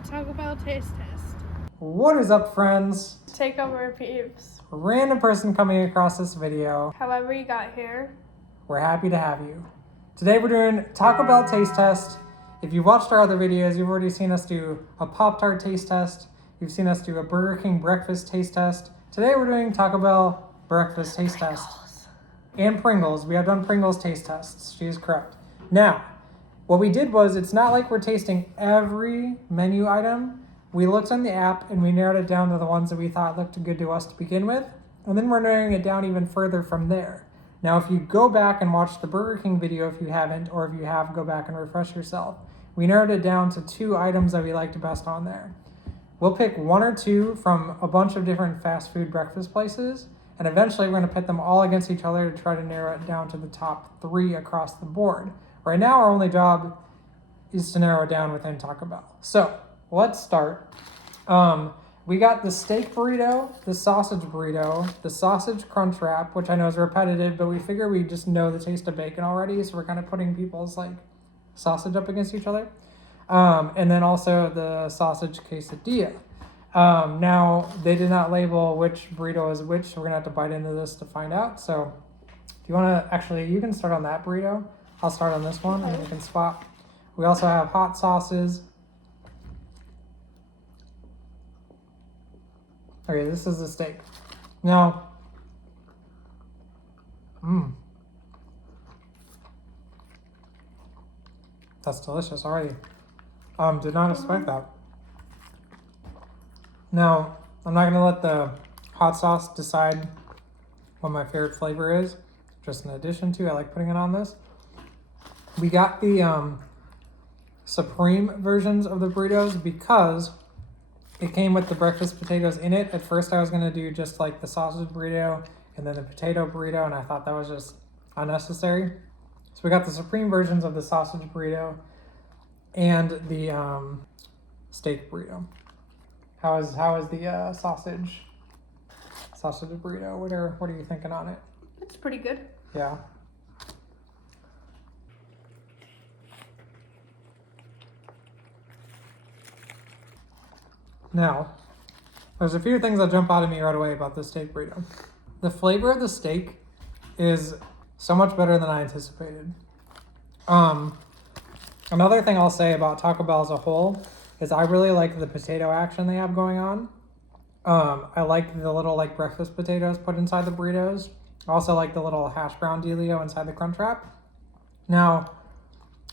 Taco Bell taste test. What is up, friends? Takeover peeps. Random person coming across this video. However you got here. We're happy to have you. Today we're doing Taco Bell taste test. If you've watched our other videos, you've already seen us do a Pop-Tart taste test. You've seen us do a Burger King breakfast taste test. Today we're doing Taco Bell breakfast taste test. And Pringles. We have done Pringles taste tests. She is correct. Now, what we did was, it's not like we're tasting every menu item. We looked on the app and we narrowed it down to the ones that we thought looked good to us to begin with. And then we're narrowing it down even further from there. Now, if you go back and watch the Burger King video, if you haven't, or if you have, go back and refresh yourself. We narrowed it down to 2 items that we liked best on there. We'll pick 1 or 2 from a bunch of different fast food breakfast places. And eventually we're going to pit them all against each other to try to narrow it down to the top 3 across the board. Right now, our only job is to narrow it down within Taco Bell. So let's start. We got the steak burrito, the sausage burrito, the sausage crunch wrap, which I know is repetitive, but we figure we just know the taste of bacon already, so we're kind of putting people's like sausage up against each other. And then also the sausage quesadilla. Now, they did not label which burrito is which, so we're gonna have to bite into this to find out. So if you wanna, actually, you can start on that burrito. I'll start on this one, and then we can swap. We also have hot sauces. Okay, this is the steak. Now, that's delicious already. Did not expect that. Now, I'm not gonna let the hot sauce decide what my favorite flavor is. Just in addition to, I like putting it on this. We got the supreme versions of the burritos because it came with the breakfast potatoes in it. At first I was gonna do just like the sausage burrito and then the potato burrito, and I thought that was just unnecessary. So we got the supreme versions of the sausage burrito and the steak burrito. How is the sausage burrito? What are you thinking on it? It's pretty good. Yeah. Now, there's a few things that jump out at me right away about the steak burrito. The flavor of the steak is so much better than I anticipated. Another thing I'll say about Taco Bell as a whole is I really like the potato action they have going on. I like the little like breakfast potatoes put inside the burritos. I also like the little hash brown dealio inside the crunch wrap. Now,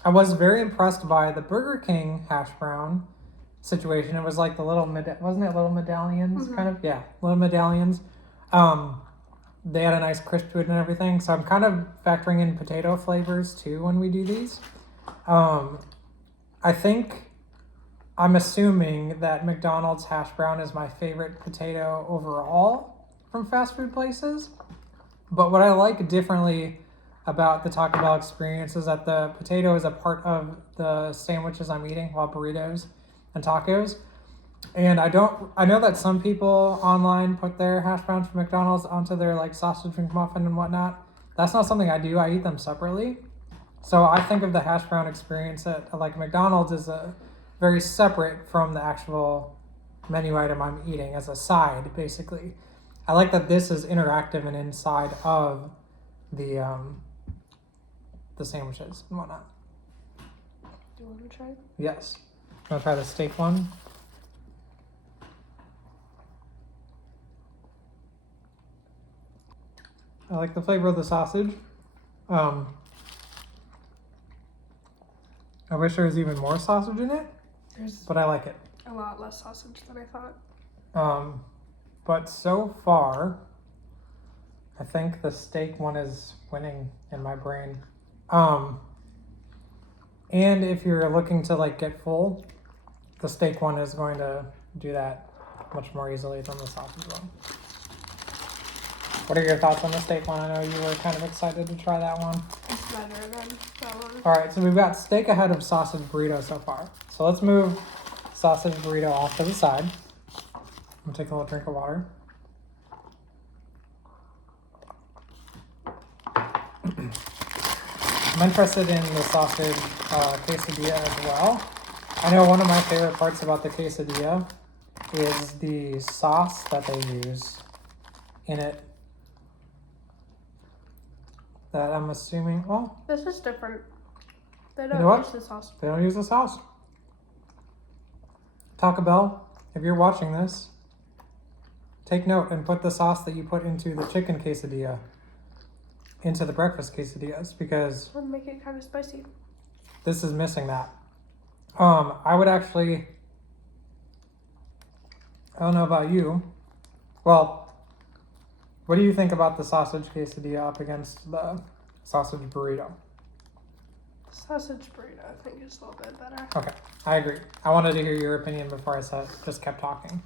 I was very impressed by the Burger King hash brown situation. It was like the little, wasn't it little medallions kind of? Yeah, little medallions. They had a nice crisp to it and everything. So I'm kind of factoring in potato flavors too when we do these. I'm assuming that McDonald's hash brown is my favorite potato overall from fast food places. But what I like differently about the Taco Bell experience is that the potato is a part of the sandwiches I'm eating, while burritos and tacos. And I know that some people online put their hash browns from McDonald's onto their like sausage McMuffin and whatnot. That's not something I do. I eat them separately. So I think of the hash brown experience at like McDonald's as a very separate from the actual menu item I'm eating, as a side, basically. I like that this is interactive and inside of the sandwiches and whatnot. Do you want to try? Yes. Want to try the steak one? I like the flavor of the sausage. I wish there was even more sausage in it, but I like it. A lot less sausage than I thought. But so far, I think the steak one is winning in my brain. And if you're looking to like get full, the steak one is going to do that much more easily than the sausage one. What are your thoughts on the steak one? I know you were kind of excited to try that one. It's better than that one. All right, so we've got steak ahead of sausage burrito so far. So let's move sausage burrito off to the side. I'm gonna take a little drink of water. I'm interested in the sausage quesadilla as well. I know one of my favorite parts about the quesadilla is the sauce that they use in it. That I'm assuming, well, This is different. They You don't know what? use the sauce. they don't use the sauce. Taco Bell, if you're watching this, take note and put the sauce that you put into the chicken quesadilla into the breakfast quesadillas, because Would make it kind of spicy. this is missing that. I would actually, I don't know about you. Well, what do you think about the sausage quesadilla up against the sausage burrito? Sausage burrito, I think, is a little bit better. Okay, I agree. I wanted to hear your opinion before I just kept talking.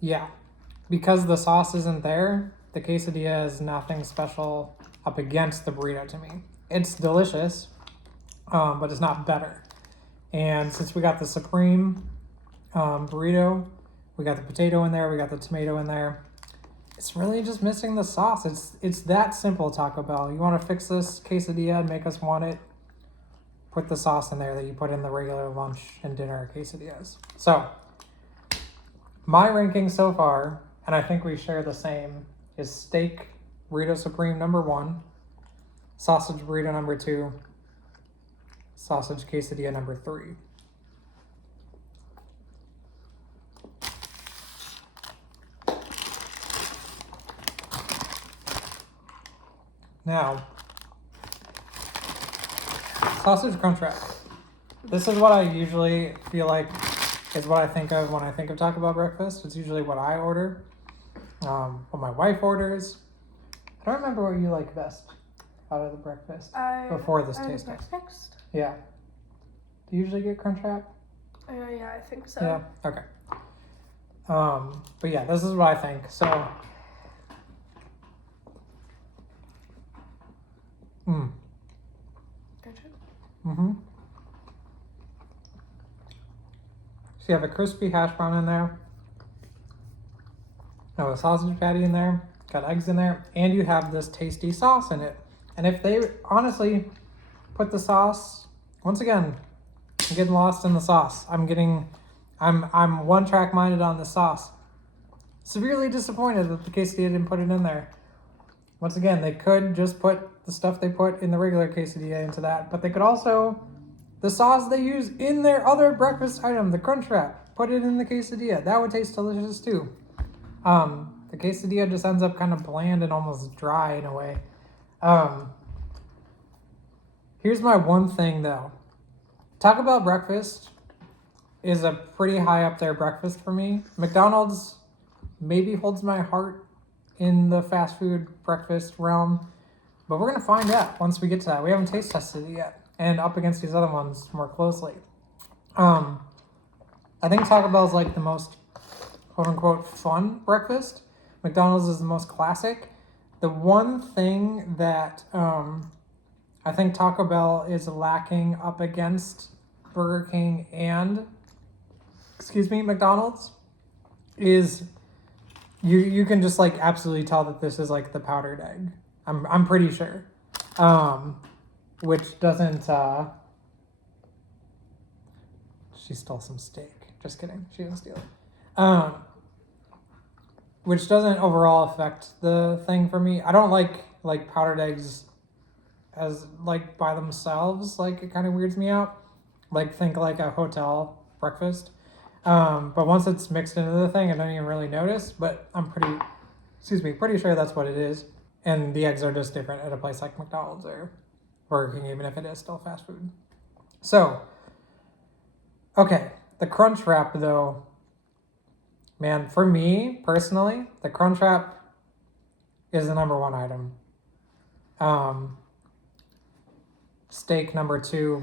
Yeah, because the sauce isn't there, the quesadilla is nothing special up against the burrito to me. It's delicious, but it's not better. And since we got the supreme burrito, we got the potato in there, we got the tomato in there, it's really just missing the sauce. It's that simple, Taco Bell. You want to fix this quesadilla and make us want it, put the sauce in there that you put in the regular lunch and dinner quesadillas. So, my ranking so far, and I think we share the same, is steak burrito supreme number 1, sausage burrito number 2, sausage quesadilla number 3. Now, sausage crunch wrap. This is what I usually feel like is what I think of when I think of Taco Bell breakfast. It's usually what I order, what my wife orders. I don't remember what you like best out of the breakfast before this taste test. Next. Yeah. Do you usually get crunch wrap? Yeah, I think so. Yeah. Okay. But yeah, this is what I think. So. Gotcha. Mm-hmm. So you have a crispy hash brown in there. You have a sausage patty in there. Got eggs in there. And you have this tasty sauce in it. And if they honestly put the sauce, once again, I'm getting lost in the sauce. I'm one track minded on the sauce. Severely disappointed that the quesadilla didn't put it in there. Once again, they could just put the stuff they put in the regular quesadilla into that, but they could also, the sauce they use in their other breakfast item, the crunch wrap, put it in the quesadilla. That would taste delicious too. The quesadilla just ends up kind of bland and almost dry in a way. Here's my one thing though. Taco Bell breakfast is a pretty high up there breakfast for me. McDonald's maybe holds my heart in the fast food breakfast realm, but we're gonna find out once we get to that. We haven't taste tested it yet, and up against these other ones more closely. I think Taco Bell is like the most quote unquote fun breakfast. McDonald's is the most classic. The one thing that I think Taco Bell is lacking up against Burger King and McDonald's is you can just like absolutely tell that this is like the powdered egg. I'm pretty sure. Which doesn't she stole some steak. Just kidding. She didn't steal it. Which doesn't overall affect the thing for me. I don't like powdered eggs as like by themselves. Like it kind of weirds me out. Like think like a hotel breakfast. But once it's mixed into the thing, I don't even really notice. But I'm pretty sure that's what it is. And the eggs are just different at a place like McDonald's or Burger King, even if it is still fast food. So, okay, the crunch wrap though, man, for me personally, the crunch wrap is the number 1 item. Steak number 2,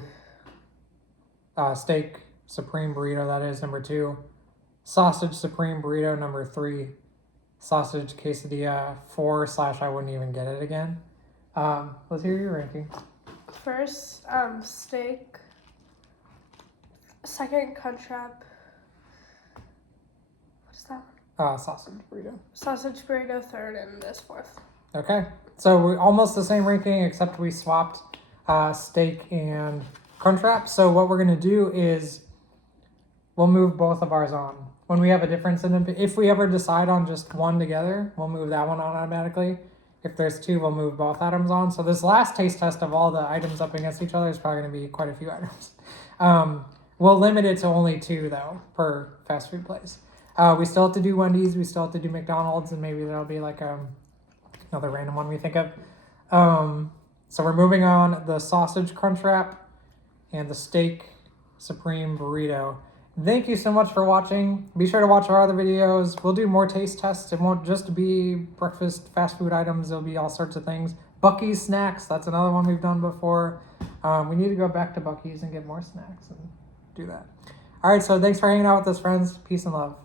steak supreme burrito, that is number 2, sausage supreme burrito number 3, sausage quesadilla 4 / I wouldn't even get it again. Let's hear your ranking. First, steak. Second, crunch wrap. What's that one? Sausage burrito. Sausage burrito, third, and this fourth. Okay, so we're almost the same ranking except we swapped steak and Crunchwrap. So what we're gonna do is we'll move both of ours on. When we have a difference in it, if we ever decide on just one together, we'll move that one on automatically. If there's two, we'll move both items on. So this last taste test of all the items up against each other is probably gonna be quite a few items. We'll limit it to only two though per fast food place. We still have to do Wendy's, we still have to do McDonald's, and maybe there'll be like another random one we think of. So we're moving on the sausage crunch wrap and the steak supreme burrito. Thank you so much for watching. Be sure to watch our other videos. We'll do more taste tests. It won't just be breakfast fast food items. There'll be all sorts of things. Buc-ee's snacks, that's another one we've done before. We need to go back to Buc-ee's and get more snacks and do that. All right, so thanks for hanging out with us, friends. Peace and love.